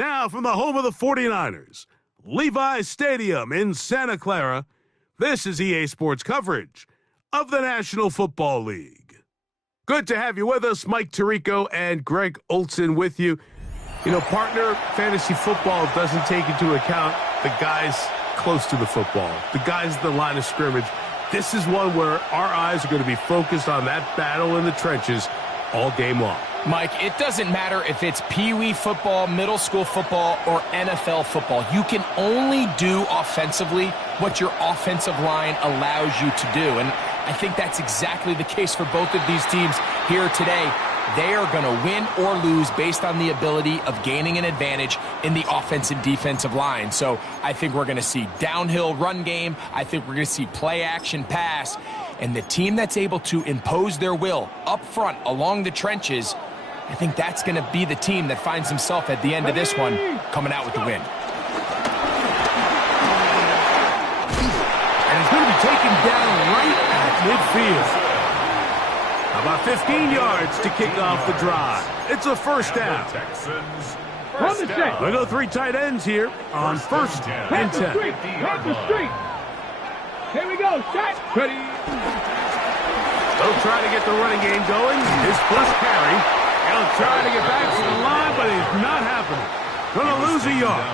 Now from the home of the 49ers, Levi's Stadium in Santa Clara, this is EA Sports coverage of the National Football League. Good to have you with us. Mike Tirico and Greg Olson with you. You know, partner, fantasy football doesn't take into account the guys close to the football, the guys at the line of scrimmage. This is one where our eyes are going to be focused on that battle in the trenches all game long. Mike, it doesn't matter if it's Pee-wee football, middle school football, or NFL football. You can only do offensively what your offensive line allows you to do. And I think that's exactly the case for both of these teams here today. They are going to win or lose based on the ability of gaining an advantage in the offensive defensive line. So I think we're going to see downhill run game. I think we're going to see play action pass. And the team that's able to impose their will up front along the trenches, I think that's going to be the team that finds himself at the end of this one coming out with the win. And it's going to be taken down right at midfield. About 15 yards to kick off the drive. It's a first down. We go three tight ends here on first and 10. Here we go. Shot. Ready. They'll try to get the running game going. His first carry. He'll try to get back to the line, but it's not happening. Going to lose a yard.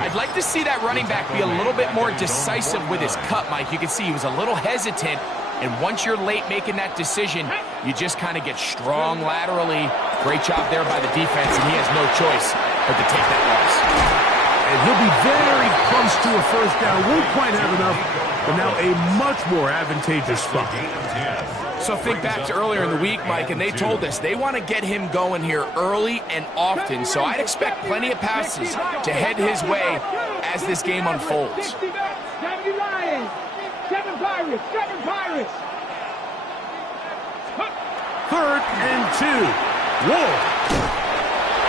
I'd like to see that running back be a little bit more decisive with his cut, Mike. You can see he was a little hesitant. And once you're late making that decision, you just kind of get strong laterally. Great job there by the defense, and he has no choice but to take that loss. And he'll be very close to a first down. Won't quite have enough, but now a much more advantageous spot. So think back to earlier in the week, Mike, and they told us they want to get him going here early and often. So I'd expect plenty of passes to head his way as this game unfolds. Seven Pirates. Third and 2. Ward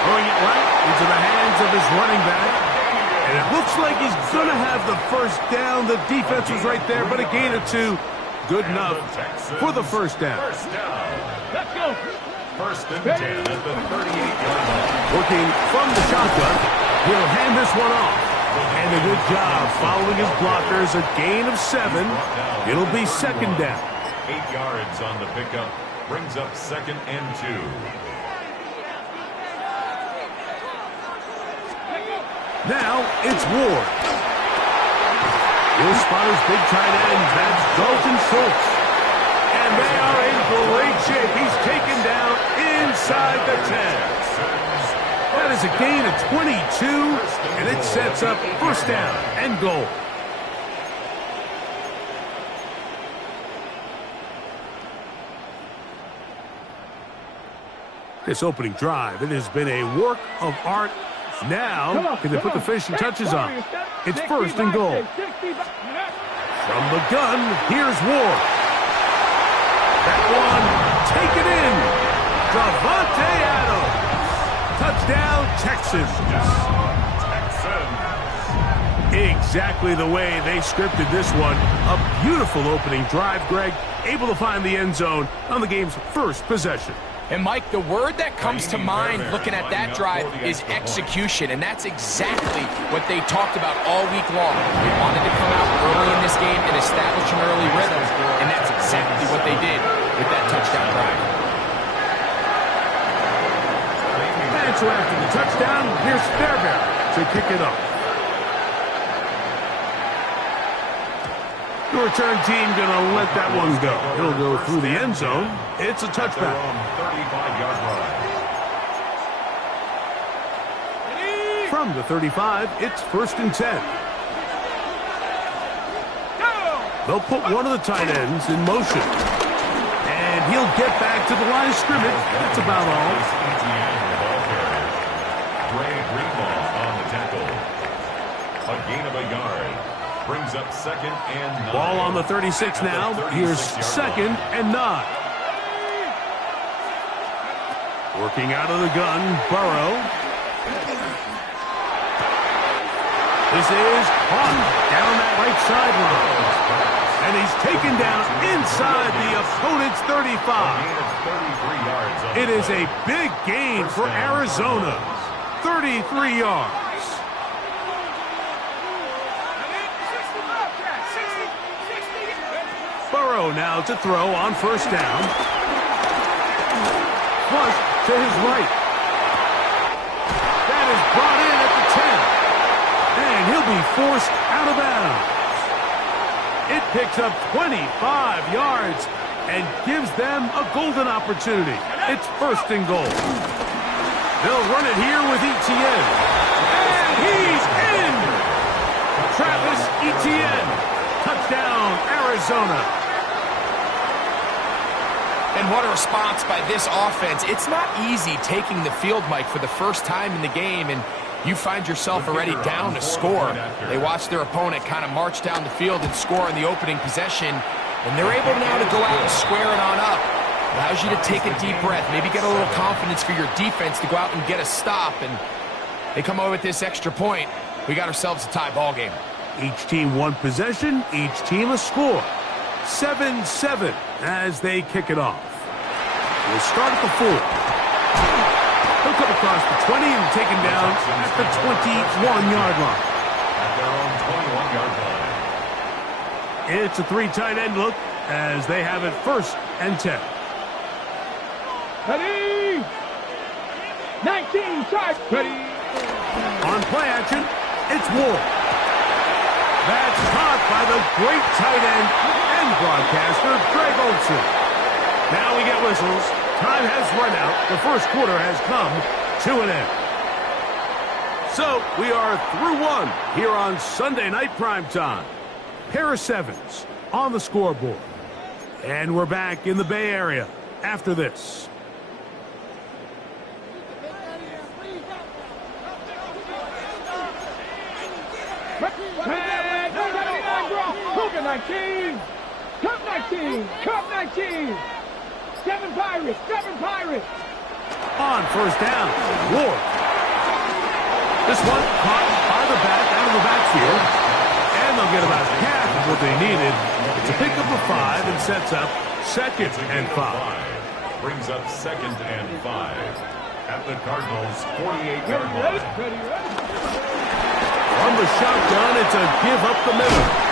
throwing it right into the hands of his running back. And it looks like he's going to have the first down. The defense was right there, but a gain of 2. Good enough for the first down. Let's go. First and 10 at the 38-yard line. Working from the shotgun, he'll hand this one off. And a good job following his blockers. A gain of 7. It'll be second down. 8 yards on the pickup. Brings up second and 2. Now it's Ward. He'll spot his big tight end. That's Dalton Schultz. And they are in great shape. He's taken down inside the 10. That is a gain of 22, and it sets up first down and goal. This opening drive, it has been a work of art. Now, can they put the finishing touches on? It's first and goal. From the gun, here's Ward. That one, take it in. Davante Adams. Touchdown, Texans. Exactly the way they scripted this one. A beautiful opening drive, Greg. Able to find the end zone on the game's first possession. And, Mike, the word that comes to mind looking at that drive is execution, and that's exactly what they talked about all week long. They wanted to come out early in this game and establish an early rhythm, and that's exactly what they did with that touchdown drive. And so after the touchdown, here's Fairbairn to kick it up. The return team going to let that one go. It'll go through the end zone. It's a touchback. 35-yard line. From the 35, it's first and 10. They'll put one of the tight ends in motion. And he'll get back to the line of scrimmage. That's about all. On the tackle. A gain of a yard. Brings up second and 9. Ball on the 36 now. Here's second and 9. Working out of the gun, Burrow. This is on down that right sideline. And he's taken down inside the opponent's 35. It is a big gain for Arizona. 33 yards. Burrow now to throw on first down. Flush to his right. That is brought in at the 10. And he'll be forced out of bounds. It picks up 25 yards and gives them a golden opportunity. It's first and goal. They'll run it here with Etienne. And he's in! Travis Etienne. Touchdown, Arizona. And what a response by this offense. It's not easy taking the field, Mike, for the first time in the game, and you find yourself already down to score. They watch their opponent kind of march down the field and score in the opening possession, and they're able now to go out and square it on up. Allows you to take a deep breath, maybe get a little confidence for your defense to go out and get a stop, and they come away with this extra point. We got ourselves a tie ball game. Each team one possession, each team a score. 7-7 as they kick it off. We'll start at the 4. He'll come across the 20 and taken down at the 21-yard line. At their own 21-yard line. It's a 3 tight end look as they have it first and 10. Ready? 19, charge. Ready? On play action, it's Ward. That's caught by the great tight end and broadcaster, Greg Olsen. Now we get whistles. Time has run out. The first quarter has come to an end. So we are through one here on Sunday Night Primetime. Pair of sevens on the scoreboard. And we're back in the Bay Area after this. Cougar 19! Cup 19! Cup 19! 7 Pirates! 7 Pirates! On first down, Ward. This one caught by the back out of the backfield. And they'll get about half of what they needed. It's a pickup of 5 and sets up second and 5. Brings up second and 5. At the Cardinals' 48-yard line. From the shotgun, it's a give up the middle.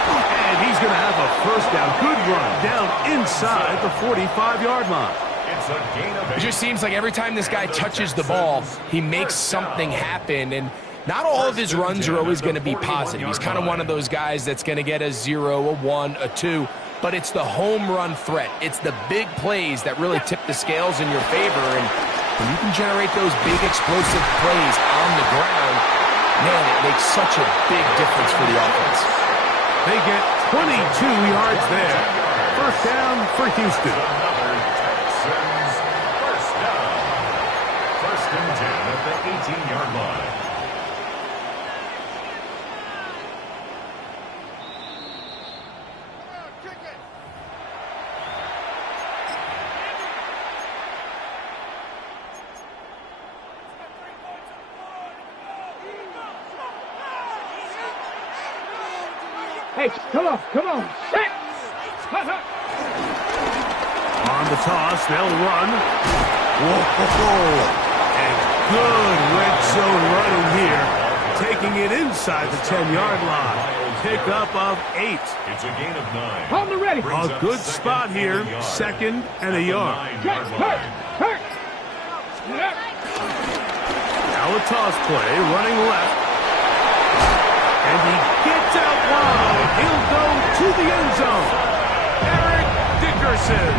And he's going to have a first down. Good run down inside the 45-yard line. It's a gain of 8. It just seems like every time this guy touches the ball, he makes something happen. And not all of his runs are always going to be positive. He's kind of one of those guys that's going to get a 0, a 1, a 2. But it's the home run threat. It's the big plays that really tip the scales in your favor. And when you can generate those big explosive plays on the ground, man, it makes such a big difference for the offense. They get 22 yards there. First down for Houston. Another Texans first down. First and 10 at the 18-yard line. Hey, come on, come on. Set! On the toss, they'll run. Whoa! And good red zone running here. Taking it inside the 10-yard line. Pickup of 8. It's a gain of 9. On the ready. A good spot here. Second and a yard. Hurt! Now a toss play, running left. And he gets out wide. He'll go to the end zone. Eric Dickerson.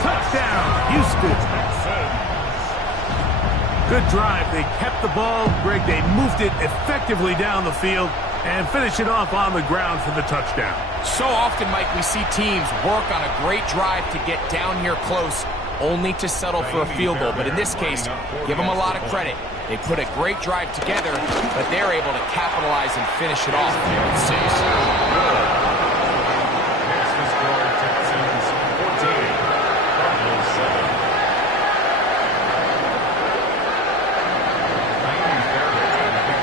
Touchdown, Houston. Good drive. They kept the ball. Greg, they moved it effectively down the field and finish it off on the ground for the touchdown. So often, Mike, we see teams work on a great drive to get down here close, only to settle for a field goal. But in this case, give them a lot of credit. They put a great drive together, but they're able to capitalize and finish it off here at 6. Here's the score, Texans 14, Cardinals 7.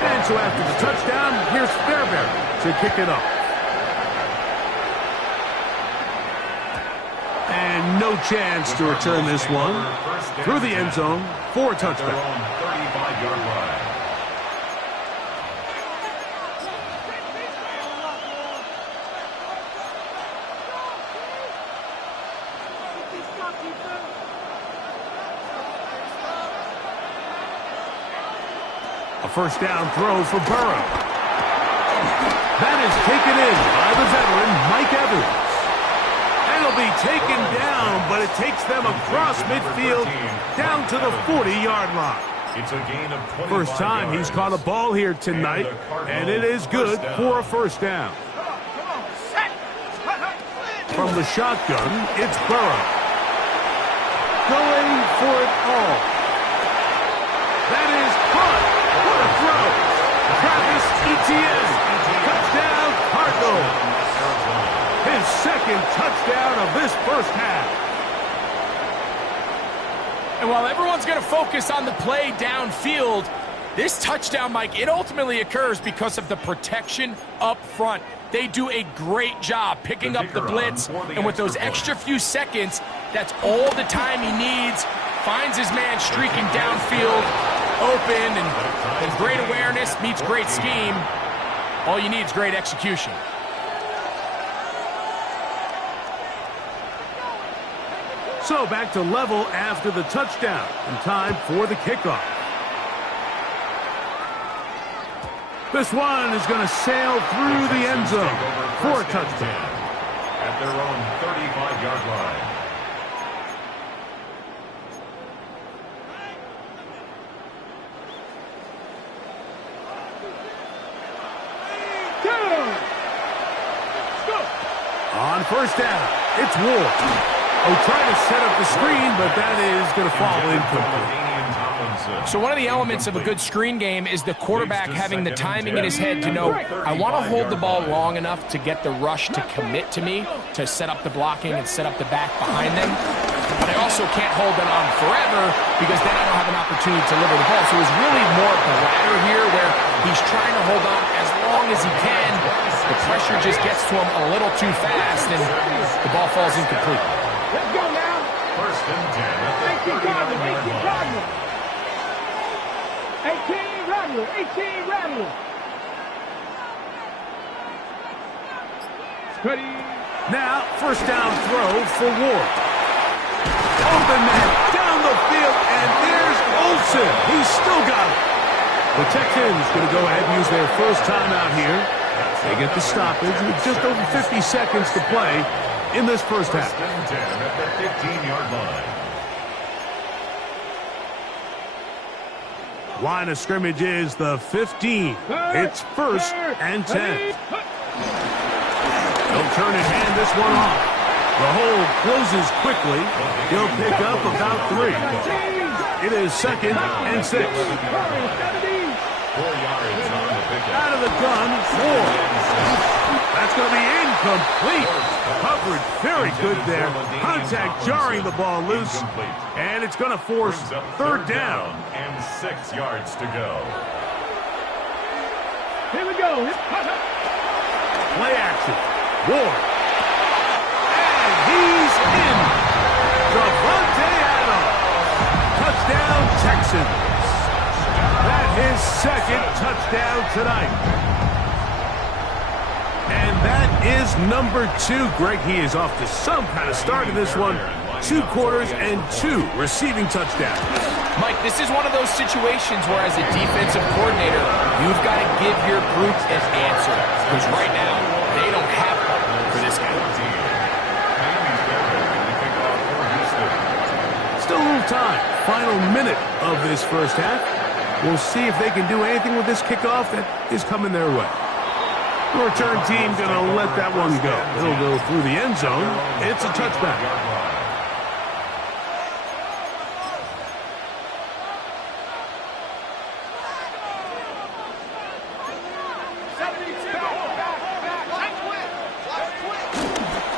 And so after the touchdown, here's Fairbairn to kick it off. And no chance to return this one. Through the end zone for a touchdown. 35-yard line. A first down throw for Burrow. That is taken in by the veteran, Mike Evans. And it'll be taken down, but it takes them across midfield down to the 40-yard line. It's a gain of 25 First time he's caught a ball here tonight, and it is good for a first down. From the shotgun, it's Burrow. Going for it all. That is caught. What a throw. Travis Etienne. Touchdown, Cardinals. His second touchdown of this first half. And while everyone's going to focus on the play downfield, this touchdown, Mike, it ultimately occurs because of the protection up front. They do a great job picking up the blitz, and with those extra few seconds, that's all the time he needs. Finds his man streaking downfield, open, and great awareness meets great scheme. All you need is great execution. So back to level after the touchdown, and time for the kickoff. This one is going to sail through the end zone for a touchdown. At their own 35-yard line. On first down, it's Ward. Trying to set up the screen, but that is going to fall incomplete. So one of the elements of a good screen game is the quarterback having the timing in his head to know, I want to hold the ball long enough to get the rush to commit to me, to set up the blocking and set up the back behind them. But I also can't hold it on forever because then I don't have an opportunity to deliver the ball. So it's really more of the latter here where he's trying to hold on as long as he can. The pressure just gets to him a little too fast and the ball falls incomplete. Let's go now. First and 10 at the 39-yard line. 18 Rattler, 18 Rattler. Steady. Now, first down throw for Ward. Open man, down the field, and there's Olsen. He's still got it. The Texans going to go ahead and use their first timeout here. They get the stoppage with just over 50 seconds to play in this first half. First and 10 at the 15-yard line. Line of scrimmage is the 15. It's first and 10. They'll turn and hand this one off. The hold closes quickly. He'll pick up about 3. It is second and 6. 4 yards on the pickup. Out of the gun, 4. That's going to be incomplete. Covered very good there. Contact jarring the ball loose. And it's going to force third down. And 6 yards to go. Here we go. Play action. Ward. And he's in. Devontae Adams. Touchdown, Texans. That's his second touchdown tonight. And that is number 2. Greg, he is off to some kind of start in this one. 2 quarters and 2 receiving touchdowns. Mike, this is one of those situations where as a defensive coordinator, you've got to give your group an answer. Because right now, they don't have one for this guy. Still a little time. Final minute of this first half. We'll see if they can do anything with this kickoff that is coming their way. The return team going to let that one go. It'll go through the end zone. It's a touchback.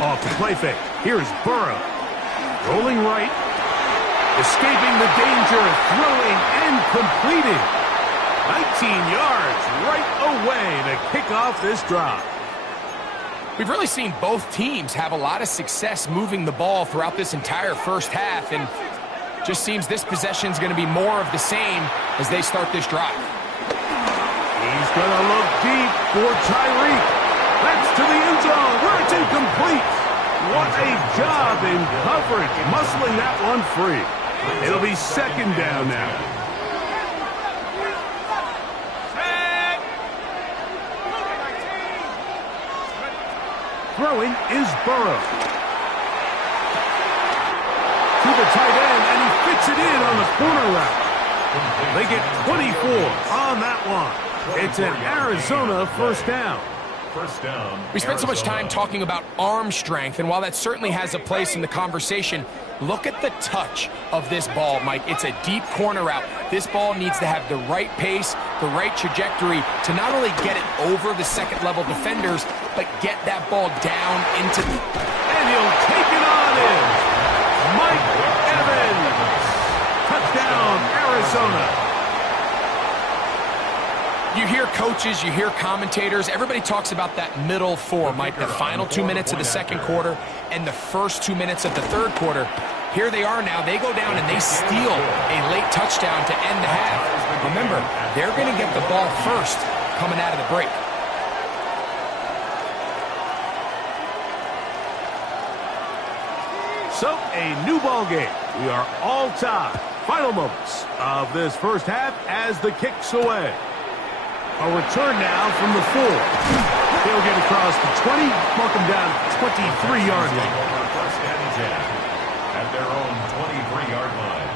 Off the play fake. Here's Burrow. Rolling right. Escaping the danger. Throwing and completing. 19 yards right away to kick off this drive. We've really seen both teams have a lot of success moving the ball throughout this entire first half, and just seems this possession is going to be more of the same as they start this drive. He's going to look deep for Tyreek. That's to the end zone where it's incomplete. What a job in coverage, muscling that one free. It'll be second down now. Throwing is Burrow. To the tight end, and he fits it in on the corner route. They get 24 on that one. It's an Arizona first down. First down. We spent so much time talking about arm strength, and while that certainly has a place in the conversation, look at the touch of this ball, Mike. It's a deep corner route. This ball needs to have the right pace, the right trajectory to not only get it over the second-level defenders, but get that ball down into the... And he'll take it on in. Mike Evans. Touchdown, Arizona. You hear coaches, you hear commentators, everybody talks about that middle four, Mike, the final 2 minutes of the second quarter and the first 2 minutes of the third quarter. Here they are now. They go down and they steal a late touchdown to end the half. Remember, they're going to get the ball first coming out of the break. So, a new ball game. We are all tied. Final moments of this first half as the kick's away. A return now from the 4. He'll get across the 20, mark him down 23-yard line. First and 10 at their own 23-yard line.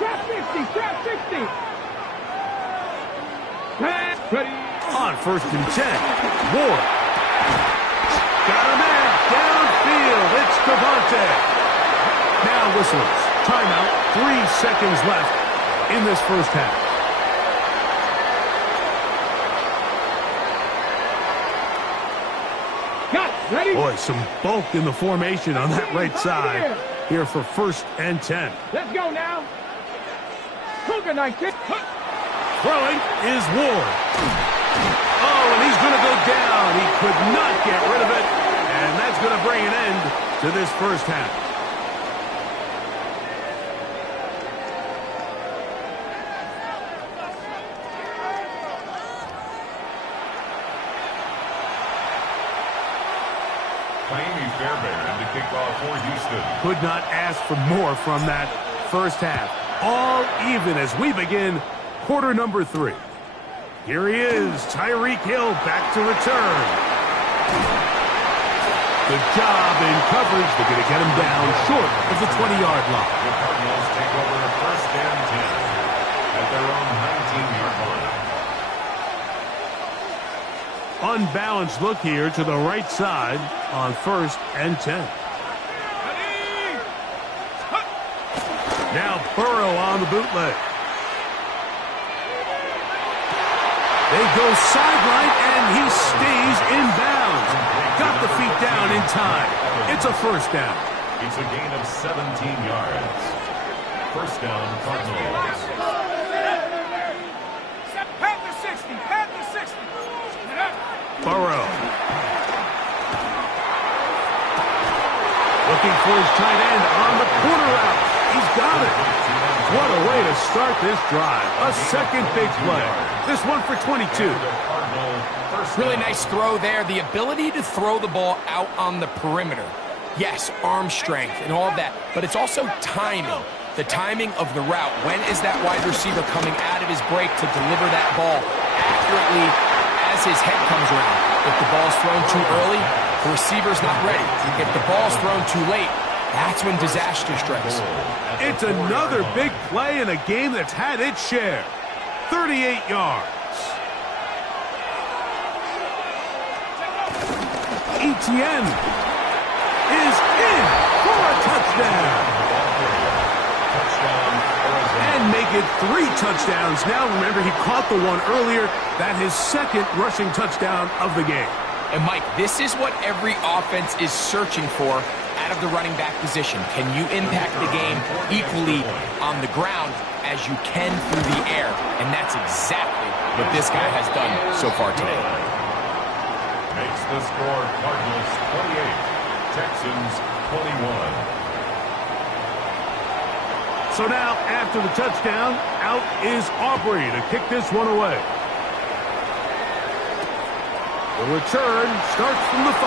Trap 50, trap 60. Pass ready. On first and 10, Ward. Got him there, downfield. It's Devontae. Now whistles. Timeout, 3 seconds left in this first half. Got it. Ready? Boy, some bulk in the formation on that right side here for first and 10. Let's go now. Cougar 19. Throwing is Ward. Oh, and he's going to go down. He could not get rid of it, and that's going to bring an end to this first half. Miami Fairbairn to kick off for Houston. Could not ask for more from that first half. All even as we begin quarter number 3. Here he is, Tyreek Hill back to return. Good job in coverage. They're going to get him down short of the 20-yard line. The Cardinals take over first and 10 at their own 19-yard line. Unbalanced look here to the right side on first and 10. Now Burrow on the bootleg. They go sideline, and he stays in bounds. Got the feet down in time. It's a first down. It's a gain of 17 yards. First down, Cardinals. Pat the 60, pat the 60. Burrow. Looking for his tight end on the corner route. He's got it. What a way to start this drive. A second big play. This one for 22. Really nice throw there. The ability to throw the ball out on the perimeter. Yes, arm strength and all of that, but it's also timing. The timing of the route. When is that wide receiver coming out of his break to deliver that ball accurately as his head comes around? If the ball's thrown too early, the receiver's not ready. If the ball's thrown too late, that's when disaster strikes. It's another big play in a game that's had its share. 38 yards. Etienne is in for a touchdown. And make it 3 touchdowns. Now, remember, he caught the one earlier. That his second rushing touchdown of the game. And, Mike, this is what every offense is searching for out of the running back position. Can you impact the game equally on the ground as you can through the air? And that's exactly what this guy has done so far today. Makes the score Cardinals 28, Texans 21. So now, after the touchdown, out is Aubrey to kick this one away. The return starts from the 5.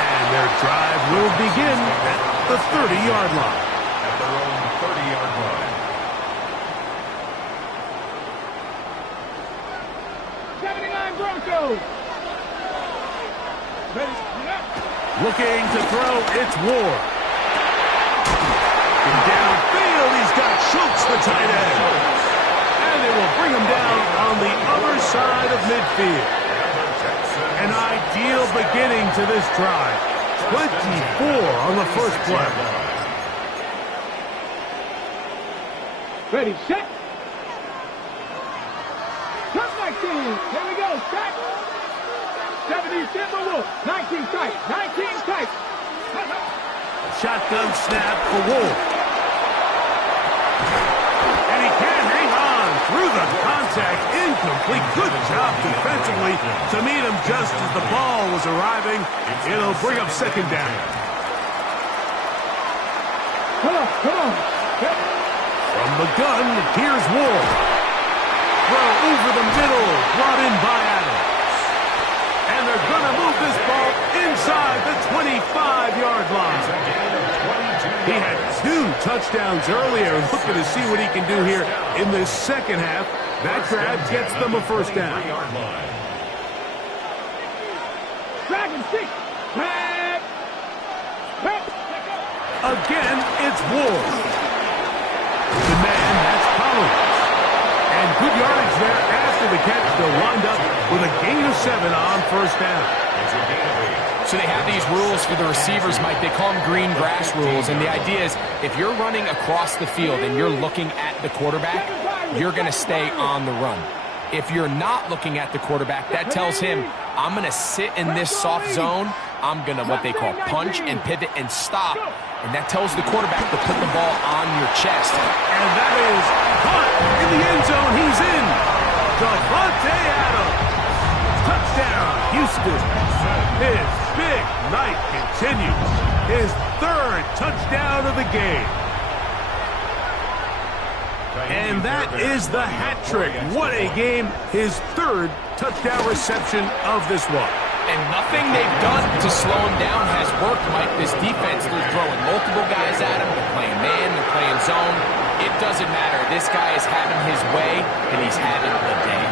And their drive will begin at the 30-yard line. At their own 30-yard line. 79 Broncos. Ready, Looking to throw, it's Ward. And downfield, he's got Schultz, the tight end. And they will bring him down on the other side of midfield. An ideal beginning to this drive. 24 on the first play. Ready, set. Turn 19. Here we go, set. 70 Timberwolves. 19 tight. 19 tight. Shotgun snap for Wolf. And he can hang on through the contact. Incomplete. Good job defensively to meet him just as the ball was arriving. It'll bring up second down. Come on, come on. Set. From the gun, here's Wolf. Throw over the middle. Brought in by Adams. And they're going to move this ball inside the 25-yard line. He had 2 touchdowns earlier. Looking to see what he can do here in the second half. That grab gets them a first down. Dragon 6. Pat. Pat. Again, it's Ward. The man, that's Collins. And good yardage there after the catch. They'll wind up with a gain of 7 on first down. So they have these rules for the receivers, Mike. They call them green grass rules. And the idea is if you're running across the field and you're looking at the quarterback, you're going to stay on the run. If you're not looking at the quarterback, that tells him, I'm going to sit in this soft zone. I'm going to what they call punch and pivot and stop. And that tells the quarterback to put the ball on your chest. And that is caught in the end zone. He's in. Davante Adams. Touchdown, Houston. His big night continues. His 3rd touchdown of the game. And that is the hat trick. What a game. His 3rd touchdown reception of this one. And nothing they've done to slow him down has worked, Mike. This defense, they're throwing multiple guys at him. They're playing man, they're playing zone. It doesn't matter. This guy is having his way, and he's having the day.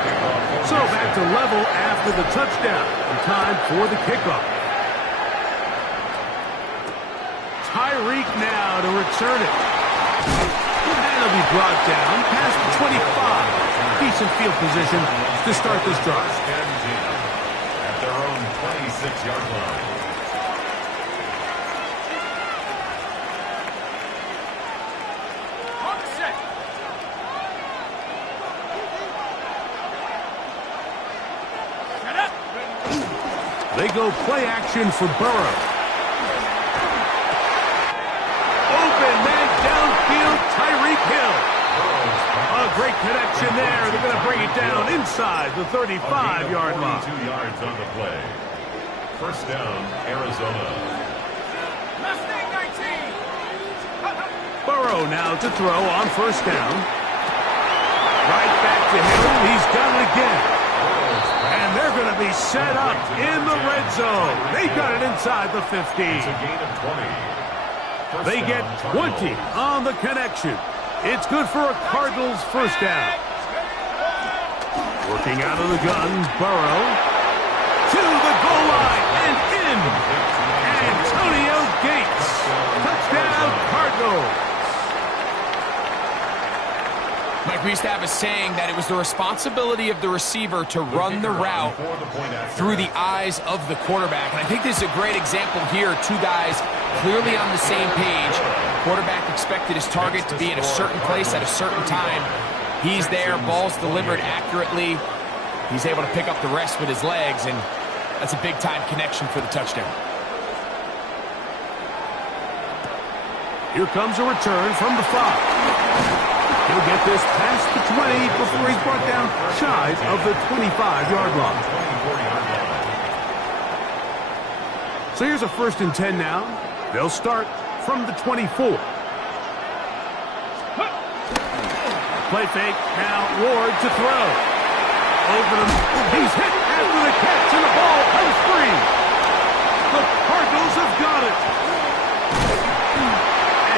So back to level after the touchdown. And time for the kickoff. Tyreek now to return it. And he'll be brought down past the 25. Decent field position to start this drive. At their own 26-yard line. They go play action for Burrow. Open man downfield, Tyreek Hill. A great connection there. They're going to bring it down inside the 35-yard line. 2 yards on the play. First down, Arizona. Burrow now to throw on first down. Right back to Hill. He's got it again. And they're going to be set up in the red zone. They got it inside the 15. It's a gain of 20. They get 20 on the connection. It's good for a Cardinals first down. Working out of the gun, Burrow to the goal line and in. Antonio Gates. Touchdown, Cardinals. Mike, we used to have a saying that it was the responsibility of the receiver to run the route through the eyes of the quarterback. And I think this is a great example here. 2 guys clearly on the same page. Quarterback expected his target to be in a certain place at a certain time. He's there, ball's delivered accurately. He's able to pick up the rest with his legs, and that's a big-time connection for the touchdown. Here comes a return from the 5. He'll get this past the 20 before he's brought down shy of the 25-yard line. So here's a 1st and 10 now. They'll start from the 24. Play fake. Now Ward to throw. Over the... He's hit The Cardinals have got it.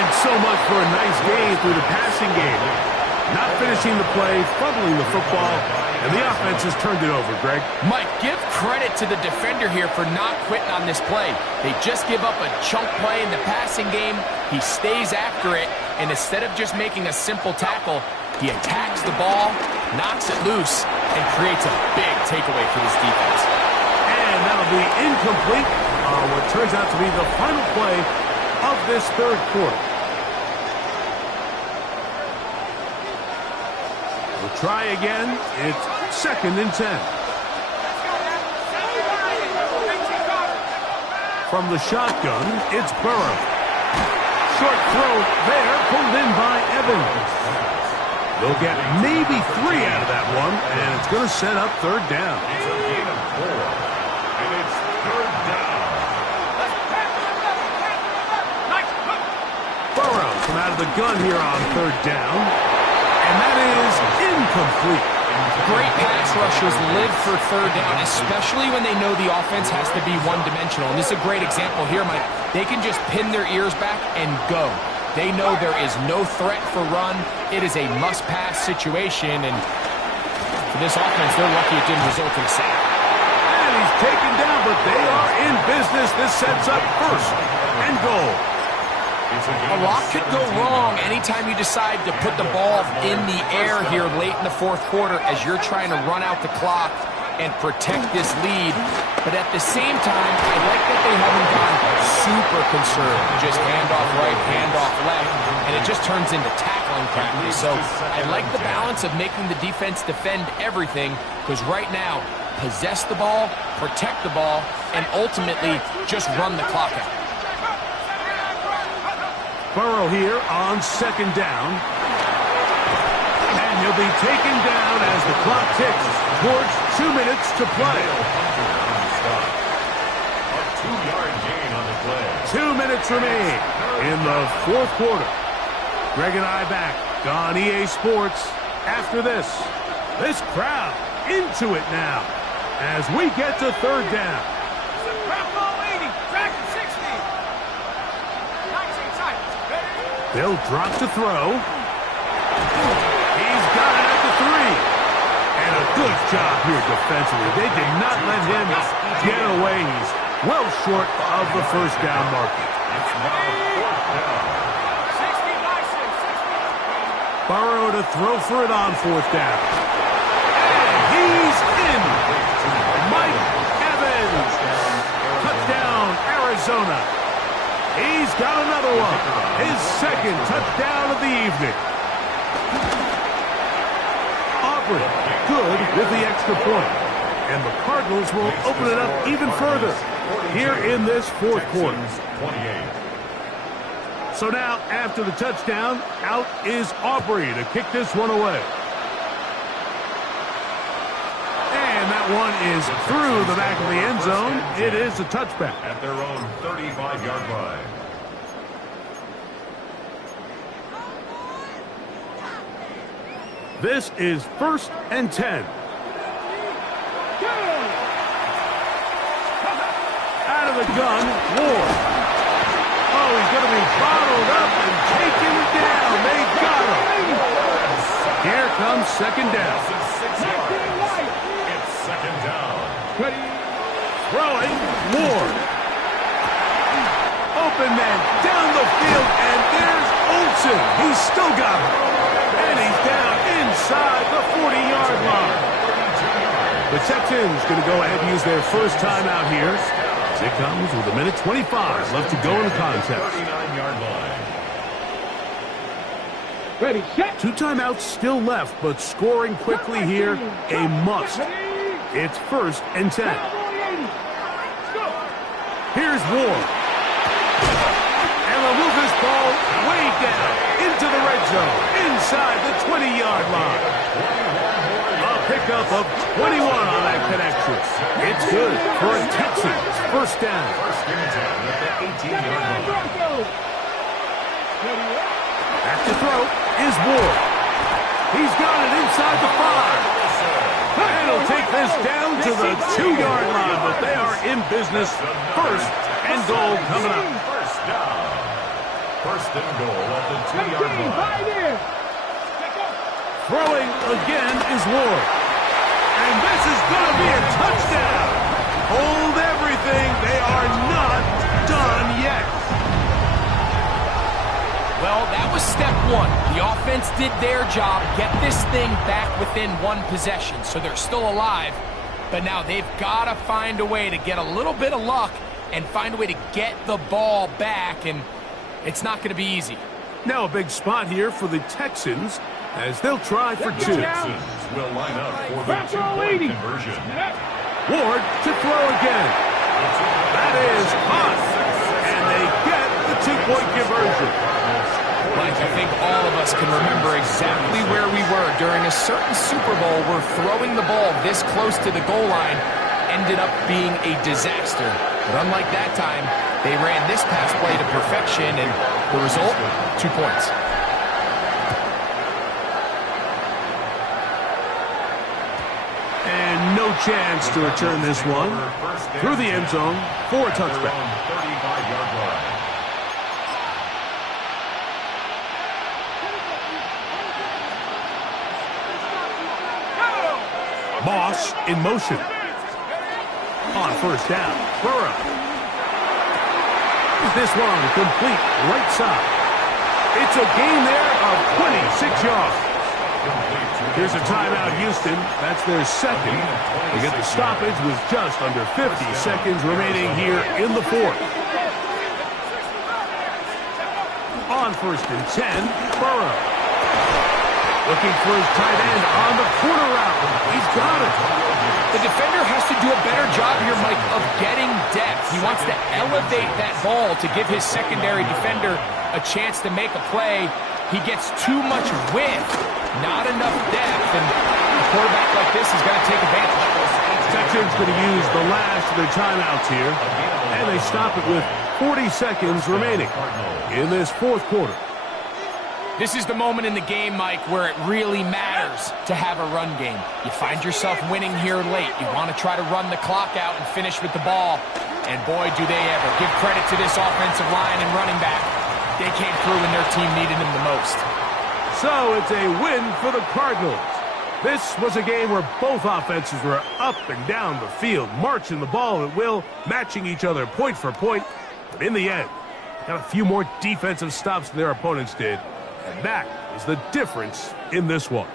And so much for a nice gain through the passing game. Not finishing the play, fumbling the football, and the offense has turned it over, Greg. Mike, give credit to the defender here for not quitting on this play. They just give up a chunk play in the passing game. He stays after it, and instead of just making a simple tackle, he attacks the ball, knocks it loose, and creates a big takeaway for this defense. And that'll be incomplete on what turns out to be the final play of this third quarter. We'll try again. It's 2nd and 10. From the shotgun, it's Burrow. Short throw there, pulled in by Evans. They'll get maybe 3 out of that one, and it's going to set up 3rd down. It's a gain of 4, and it's 3rd down. Burrow from out of the gun here on 3rd down, and that is incomplete. Great pass rushers live for 3rd down, especially when they know the offense has to be one-dimensional. And this is a great example here, Mike. They can just pin their ears back and go. They know there is no threat for run. It is a must-pass situation, and for this offense, they're lucky it didn't result in a sack. And he's taken down, but they are in business. This sets up 1st and goal. A lot could go wrong anytime you decide to put the ball in the air here late in the 4th quarter as you're trying to run out the clock and protect this lead. But at the same time, I like that they haven't gone super conserved. Just handoff right, handoff left, and it just turns into tackling practice. So I like the balance of making the defense defend everything, because right now, possess the ball, protect the ball, and ultimately just run the clock out. Burrow here on 2nd down. And he'll be taken down as the clock ticks towards 2 minutes to play. A 2-yard gain on the play. 2 minutes remain in the 4th quarter. Greg and I back on EA Sports after this. This crowd into it now as we get to 3rd down. They'll drop to throw. He's got it at the 3. And a good job here defensively. They did not let him get away. He's well short of the 1st down marker. It's now 4th down. Burrow to throw for it on 4th down. And he's in. Mike Evans. Touchdown, Arizona. He's got another one. His 2nd touchdown of the evening. Aubrey, good with the extra point. And the Cardinals will open it up even further here in this 4th quarter. 28. So now, after the touchdown, out is Aubrey to kick this one away. And that one is through the back of the end zone. It is a touchback. At their own 35-yard line. This is 1st and 10. Out of the gun, Ward. Oh, he's going to be bottled up and taken down. They got him. Here comes 2nd down. It's 2nd down. Throwing, Ward. Open man down the field, and there's Olsen. He's still got him. And he's down inside the 40-yard line. The Texans going to go ahead and use their 1st timeout here. As it comes with 1:25 left to go in the contest. 39-yard line. Ready, set. 2 timeouts still left, but scoring quickly here, a must. It's 1st and 10. Here's Ward. And they'll move this ball way down into the red zone, inside the 20-yard line. A pickup of 21 on that connection. It's good for a Texans 1st down. 1st and 10 at the 18-yard line. Back to throw is Ward. He's got it inside the 5. And It'll take this down to the 2-yard line, but they are in business. First and goal coming up. First down. First and goal at the 2-yard line. Throwing again is Ward. And this is going to be a touchdown. Hold everything. They are not done yet. Well, that was step one. The offense did their job, get this thing back within one possession, so they're still alive. But now they've got to find a way to get a little bit of luck and find a way to get the ball back, and it's not going to be easy. Now a big spot here for the Texans as they'll try for two. Texans will line up for the 2-point conversion. Ward to throw again. That is caught. And they get the 2-point conversion. Mike, I think all of us can remember exactly where we were during a certain Super Bowl where throwing the ball this close to the goal line ended up being a disaster. But unlike that time, they ran this pass play to perfection, and the result, 2 points. And no chance to return this one through the end zone for a touchback. 35-yard line. Moss in motion. On first down, Burrow. This one complete right side. It's a gain there of 26 yards. Here's a timeout, Houston. That's their second. They get the stoppage with just under 50 seconds remaining here in the fourth. On first and 10, Burrow. Looking for his tight end on the corner route. He's got it. The defender has to do a better job here, Mike, of getting depth. He wants to elevate that ball to give his secondary defender a chance to make a play. He gets too much width, not enough depth, and a quarterback like this is going to take advantage. Texans going to use the last of their timeouts here, and they stop it with 40 seconds remaining in this fourth quarter. This is the moment in the game, Mike, where it really matters to have a run game. You find yourself winning here late. You want to try to run the clock out and finish with the ball. And boy, do they ever. Give credit to this offensive line and running back. They came through when their team needed them the most. So it's a win for the Cardinals. This was a game where both offenses were up and down the field, marching the ball at will, matching each other point for point. But in the end, got a few more defensive stops than their opponents did. And that is the difference in this one.